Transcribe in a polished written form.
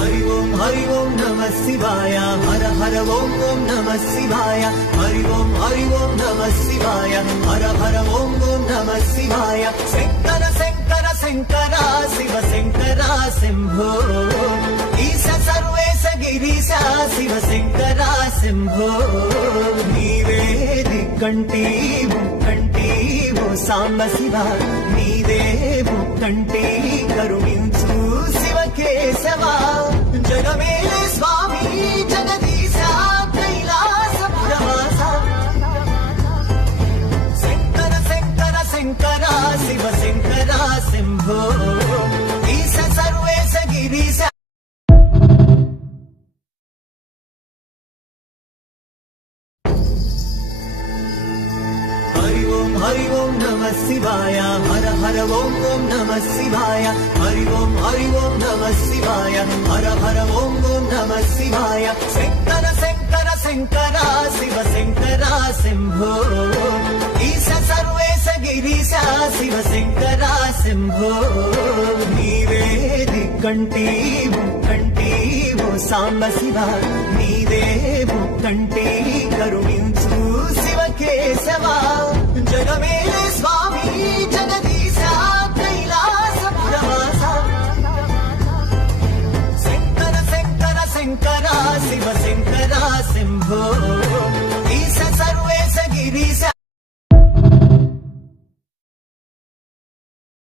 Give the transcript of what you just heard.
हरि ओम नमः शिवाय हर हर ओम ओम नमः शिवाय हरि ओम नमः शिवाय हर हर ओम ओम नमः शिवाय शंकर शंकर शंकर शिव शंकर शंभो ईश सर्वेश गिरीश शिव शंकर शंभो नीवे दिक्कंटी मुक्कंटी वो सांब शिव नीवे मुक्कंटी करुणिंचु शिव केशवा जगमेले स्वामी जगदीश कैलासपुरवास शंकर शंकर शंकर शिव शंकर शंभो ईश सर्वेश गिरीश हरि ओम नमः शिवाय हर हर ओम ओम नमः शिवाय हरि ओम नमः शिवाय हर हर ओम ओम नमः शिवाय शंकर शंकर शंकर शिव शंकर शंभो ईश सर्वेश गिरीश शिव शंकर शंभो नीवे दिक्कंटी मुक्कंटी वो सांब शिव नीवे मुक्कंटी करुणिंचु शिव केशवा जगमेले स्वामी जगदीश कैलासपुरवास शंकर शंकर शंकर शिव शंकर शंभो ईश सर्वेश गिरीश